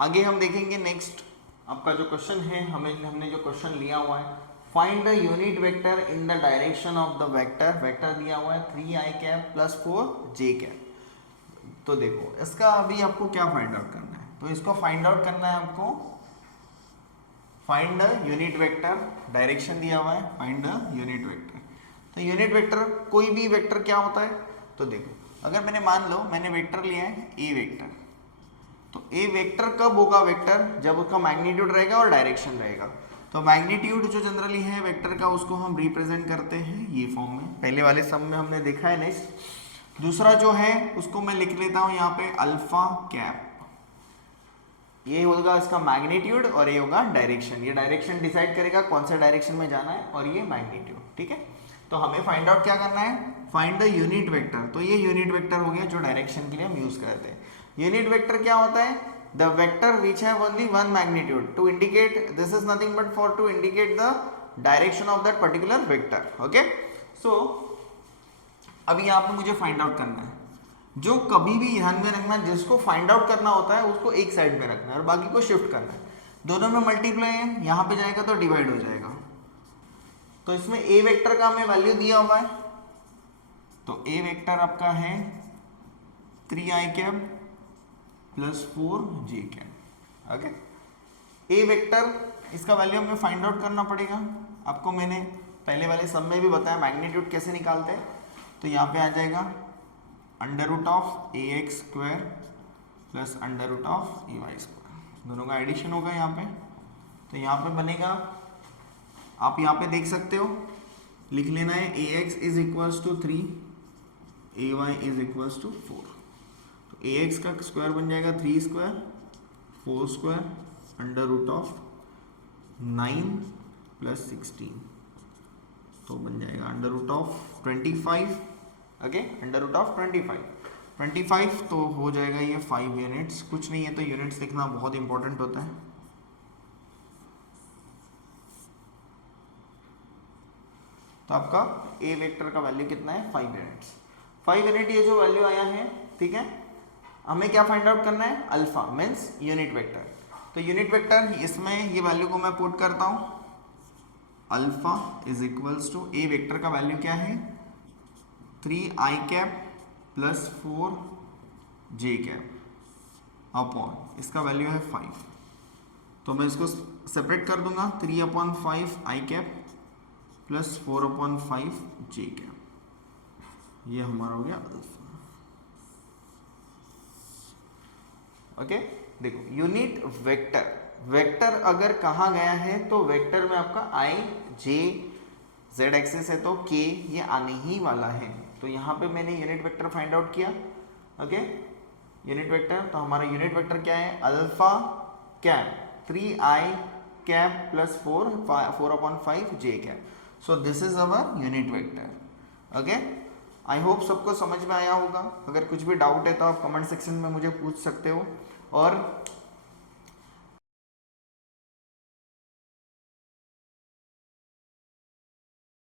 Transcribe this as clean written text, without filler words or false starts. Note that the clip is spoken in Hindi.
आगे हम देखेंगे नेक्स्ट आपका जो क्वेश्चन है, हमने जो क्वेश्चन लिया हुआ है, find the unit vector in the direction of the vector. Vector दिया हुआ है 3i प्लस 4j। तो देखो इसका अभी आपको क्या फाइंड आउट करना है, तो इसको फाइंड आउट करना है आपको, find the unit vector, direction दिया हुआ है, फाइंड द यूनिट वेक्टर। तो यूनिट वेक्टर कोई भी वेक्टर क्या होता है, तो देखो अगर मैंने मान लो मैंने वेक्टर लिया है ए वेक्टर, तो ए वेक्टर कब होगा वेक्टर, जब उसका मैग्नीट्यूड रहेगा और डायरेक्शन रहेगा। तो मैग्नीट्यूड जो जनरली है वेक्टर का उसको हम रिप्रेजेंट करते हैं ये फॉर्म में, पहले वाले सम में हमने देखा है। नेक्स्ट दूसरा जो है उसको मैं लिख लेता हूं यहाँ पे अल्फा कैप, ये होगा इसका मैग्नीट्यूड और ये होगा डायरेक्शन। ये डायरेक्शन डिसाइड करेगा कौन से डायरेक्शन में जाना है, और ये मैग्नीट्यूड। ठीक है, तो हमें फाइंड आउट क्या करना है, फाइंड द यूनिट वेक्टर। तो ये यूनिट वेक्टर हो गया जो डायरेक्शन के लिए हम यूज करते हैं। यूनिट वेक्टर क्या होता है, the vector which have only one magnitude to indicate, this is nothing but for to indicate the direction of that particular vector. Okay, so अभी यहाँ पे मुझे फाइंड आउट करना है, जो कभी भी ध्यान में रखना, जिसको फाइंड आउट करना होता है उसको एक साइड में रखना है और बाकी को शिफ्ट करना है। दोनों में मल्टीप्लाई है, यहाँ पे जाएगा तो डिवाइड हो जाएगा। तो इसमें ए वेक्टर का हमें वैल्यू दिया हुआ है, तो ए वेक्टर आपका है 3i प्लस 4j। ओके, ए वेक्टर इसका वैल्यू हमें फाइंड आउट करना पड़ेगा। आपको मैंने पहले वाले सब में भी बताया मैग्नीट्यूड कैसे निकालते हैं। तो यहाँ पे आ जाएगा under root of a X square plus under root of a Y square, दोनों का एडिशन होगा यहाँ पे। तो यहाँ पे बनेगा, आप यहाँ पे देख सकते हो, लिख लेना है A x is equals to 3, A y is equals to 4। तो ए एक्स का स्क्वायर बन जाएगा 3 square 4 square under root of 9 plus 16, तो बन जाएगा under root of 25। Okay, under root of 25 तो हो जाएगा ये 5 यूनिट्स। कुछ नहीं है तो यूनिट्स लिखना बहुत इंपॉर्टेंट होता है। तो आपका ए वेक्टर का वैल्यू कितना है, 5 यूनिट्स। 5 यूनिट ये जो वैल्यू आया है, ठीक है, हमें क्या फाइंड आउट करना है, अल्फा मीन्स यूनिट वेक्टर। तो यूनिट वेक्टर इसमें ये वैल्यू को मैं पुट करता हूं, alpha is equals to a vector का वैल्यू क्या है 3i प्लस 4j अपॉन इसका वैल्यू है 5। तो मैं इसको सेपरेट कर दूंगा, 3/5i प्लस 4/5j। ये हमारा हो गया अल्फा। ओके, देखो यूनिट वेक्टर, वेक्टर अगर कहाँ गया है तो वेक्टर में आपका i j z एक्सिस है तो k ये आने ही वाला है। तो यहाँ पे मैंने यूनिट वेक्टर फाइंड आउट किया। ओके, यूनिट वेक्टर, तो हमारा यूनिट वेक्टर क्या है, alpha cap 3i plus 4/5j। So this is our unit vector. Okay, I hope सबको समझ में आया होगा। अगर कुछ भी डाउट है तो आप कमेंट सेक्शन में मुझे पूछ सकते हो। और